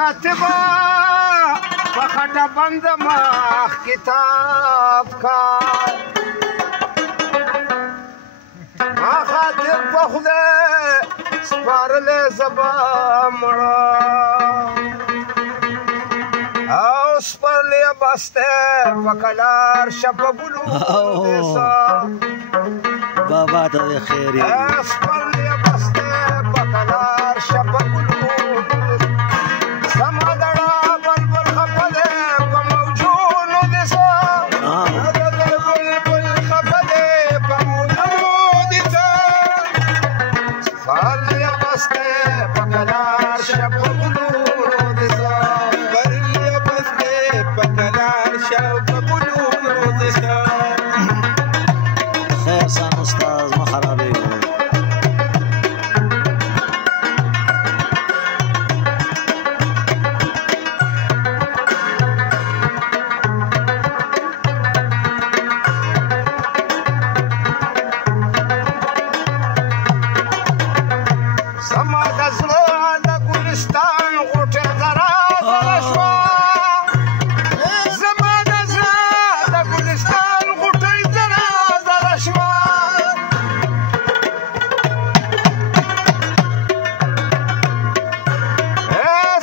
کاتبه په خټه بند مخ کتاب کار ما خاطر په خدای سپارلی زبه مړه او سپرلی بسته په کلار شه په ګلو دې سا بابا ته دې خیر وي سپرلی بسته په کلار شه په ګلو زما دړه بلبل خفه دی په موجونو دې سا بلبل خفه دی په موجونو دې سا سپرلی بسته په کلار شه په ګلو خیر سان استاد ما خرابېږو زما د زړه د ګلستان غوټې زره زره شوه زما د زړه د ګلستان غوټې زره زره شوه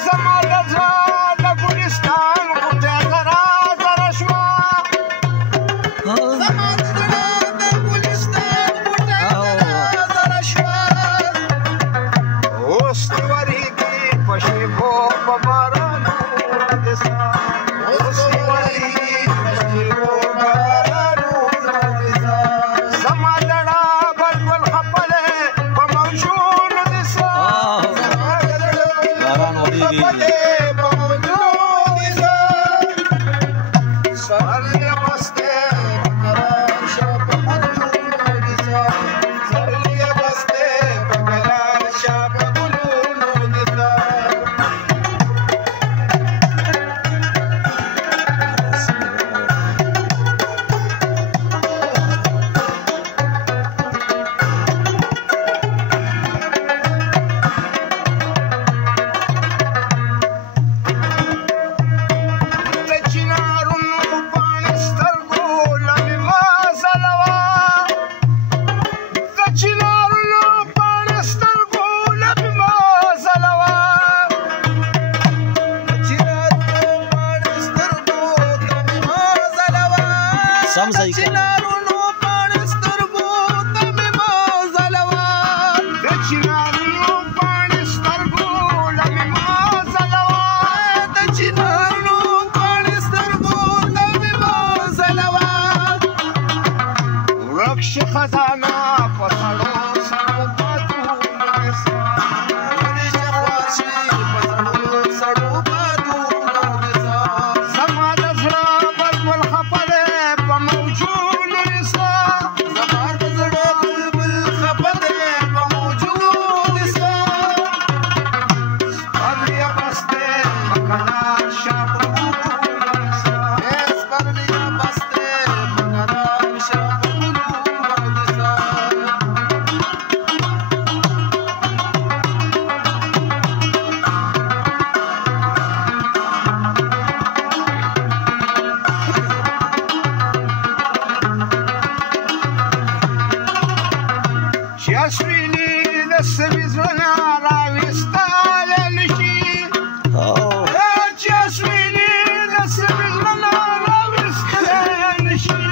زما د زړه د ګلستان غوټې زره زره شوه زما د زړه د ګلستان غوټې زره زره شوه اوس دې ورېږي په شېبو په بارانونو دې سا اوس دې ورېږي په شېبو په بارانونو دې سا زما دړه بلبل خفه دی په موجونو دې سا زما دړه بلبل خفه دی په موجونو دې سا سپرلی بسته په قرار شه په ګلونو دې سا سپرلی بسته په قرار شه په ګلونو دې سا د چنارونو پاڼې سترګو لمې مه ځلوه د چنارونو پاڼې سترګو لمې مه ځلوه د چنارونو پاڼې سترګو لمې مه ځلوه سم صحیح د چنارونو پاڼې سترګو لمې مه ځلوه د چنارونو پاڼې سترګو لمې مه ځلوه د چنارونو پاڼې سترګو لمې مه ځلوه ورک شي خزانه په سړو سړو بادونو دې سا ورک شي خزانه په سړو سړو بادونو دې سا زما د زړه بلبل خفه دی په موجونو دې سا زما د زړه بلبل خفه دی په موجونو دې سا سپرلی بسته په قرار شه په ګلونو دې سا سپرلی بسته په قرار شه په ګلونو دې سا چې اسویلي د سوي زړه نه راویستلی نه شي چې اسویلي د سوي زړه نه راویستلی نه شي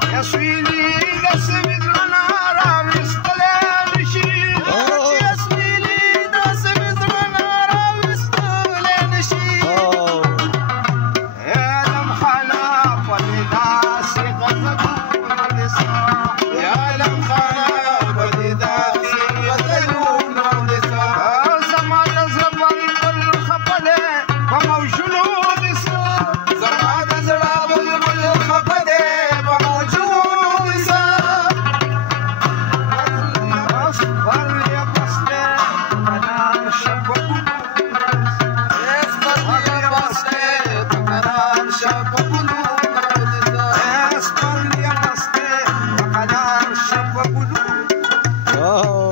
چې اسویلي د سوي زړه نه راویستلی نه شي چې اسویلي د سوي زړه نه راویستلی نه شي علم خانه په دې داسې غزلونو دې سا علم خانه په دې داسې غزلونو دې سا زما د زړه بلبل خفه دی په موجونو دې سا زما د زړه بلبل خفه دی په موجونو دې سا سپرلی بسته په قرار شه په ګلونو دې سا سپرلی بسته په قرار شه په ګلونو دې سا سپرلی بسته په قرار شه په ګلونو